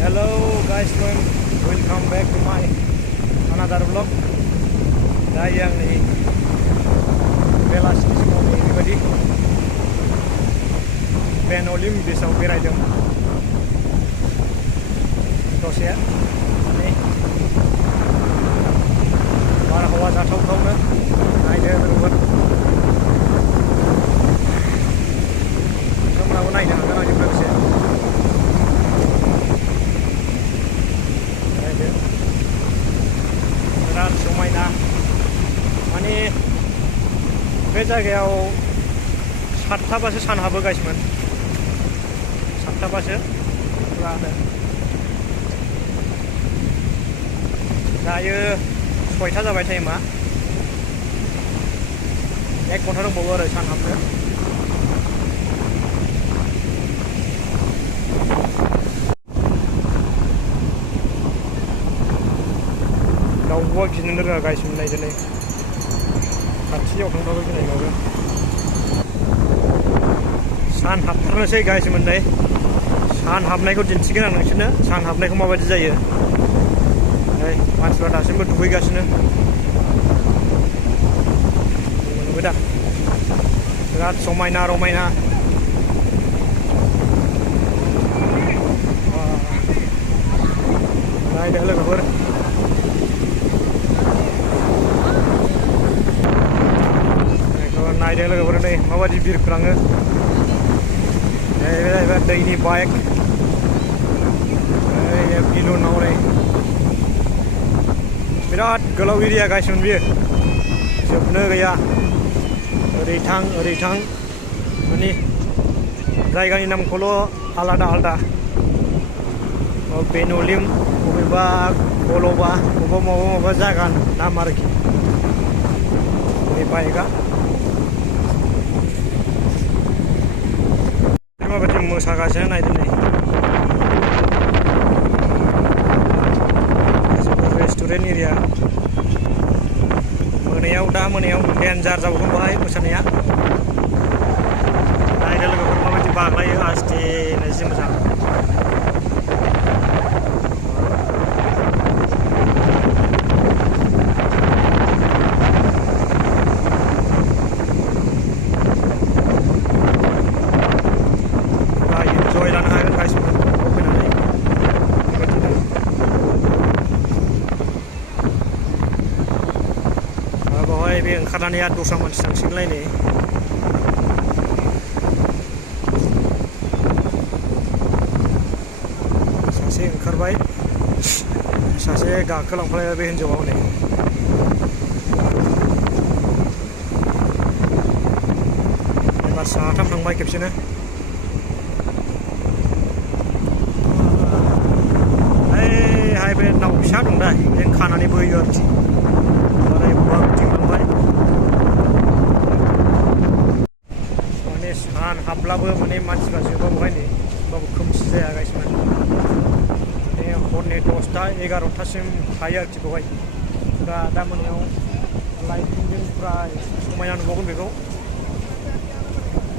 Hello guys, welcome back to my another vlog. Dayo yang ni belasini semua ni everybody. Benolim bisa berai dong. Terus ya, ni barang hawa jatuh kau na, naik dia terus. Kamu nak naik jangan kena jumpa saya. Berat समायना माने बे जायगायाव 7:00 सान हाबोगासिनोमोन 7:00 पुरानो दायो 6:00 जाबाय टाइमा 1 घन्टा दंबावो आरो सान हाबनो दाउआ गिनो रोगागासिनो नायदोनै खाथियाव थांबाबो गिनाय माबो सान हाबथारनोसै गाइस मोननाय सान हाबनायखौ दिन्थिगोन आं नोंसोरनो सान हाबनायखौ माबायदि जायो नै मानसिफ्रा दासिमबो दुगैगासिनो नुबाय दा बिराद समायना रमायना नायदो लोगोफोर नायदो लोगोफोर नै माबायदि बिरखोलाङो नैबे जाहैबाय दैनि बाइक बिलुनाव नै बिराद गोलाव एरिया गायसोमोन बियो जोबनो गैया ओरै थां माने जायगानि नामखौल' आलादा आलादा बेनलिम बबेबा गलबा बबेबा माबा जायगा नाम आरोखि बे बाइकआ माबायदि मोसागासिनो नायदो नै रेस्टुरेन्ट एरिया मोनायाव डेन्जार जाबावगोन बाहाय मोसानाया नायदो लोगोफोर माबायदि बाग्लायो आस्तेनो जि मोजां बे ओंखारनानै आरो दस्रा मानसि थांसिगोनलाय नै सासे ओंखारबाय सासे गाखोलांफालायबाय बे हिन्जावा हनै एबार साथाम थांबाय खेबसेनो ओइहाय बे नाव फिसा दं दा जों खानानै बोयो आरोखि सान हाब्लाबो माने मानसिफ्रा जोबा बहाय नै होमबाबो खोमसि जाया गाइसमोन माने हरनि 10टा 11टासिम थायो आरोखि बेवहाय पुरा दा मोनायाव लाइटिंजों पुरा समायना नुबावगोन बेखौ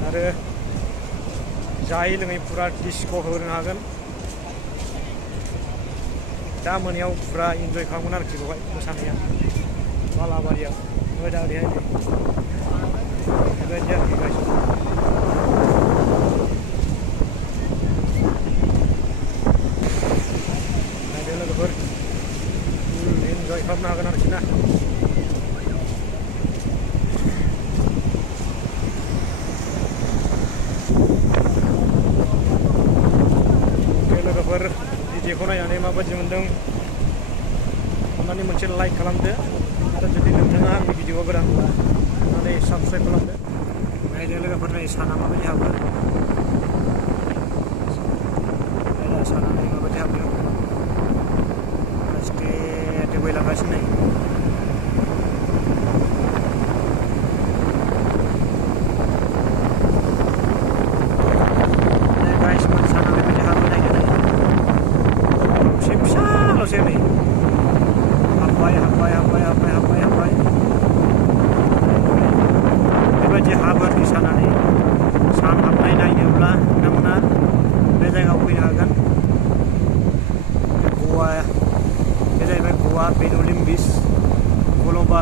आरो जायै लोङै पुरा डिस्क' होनो हागोन दा मोनायाव पुरा इन्जय खालामगोन आरोखि बेवहाय मोसानाया बालाबारियाव ओमफ्राय दा ओरैहाय नै बेबायदि आरोखि गाइसमोन इन्जय खालामनो हागोन आरोखि ना लोगोफोर भिडिअखौ नायनानै माबायदि मोन्दों अन्नानै मोनसे लाइक खालामदो आरो जुदि नोंथाङा आंनि भिडिअआ गोदानब्ला अन्नानै साबस्क्राइब खालामदो नायदो लोगोफोर नै साना माबायदि हाबो साना नै माबायदि हाबो बैलांगासिनो नै गाइस साना बेबायदि हाबो नायदो नै फिसाल'सै नै हाब्बाय बेबायदि हाबो आरोखि सानानै सान हाबनाय नायनोब्ला नोंथांमोना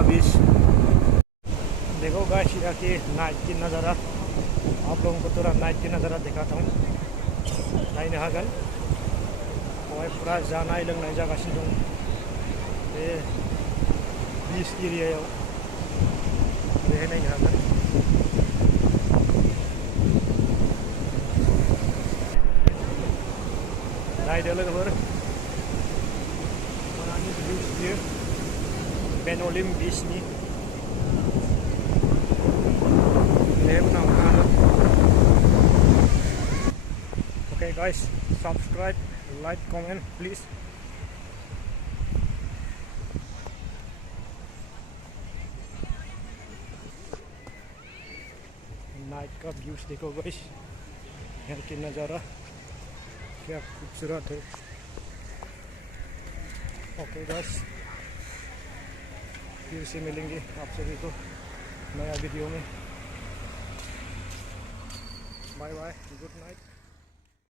बीच। देखो गाइस यहाँ की नाइट की नज़ारा, आप लोगों को थोड़ा नाइट की नज़ारा दिखाता हूँ। नायनो हागोन बेवहाय फुरा जानाय लोंनाय जागासिनो दं बे बीच एरियायाव, बेहाय नायनो हागोन। नायदो लोगोफोर, मोनानि भिउस बियो बेन'लिम बीचनि। बेहाय उनाव हागोन। Okay guys, subscribe, like, comment please. Night का व्यूज देखो गाइस, यहाँ की नज़ारा क्या खूबसूरत है। ओके गाइस, फिर से मिलेंगे आप सभी को नया वीडियो में। बाय बाय, गुड नाइट।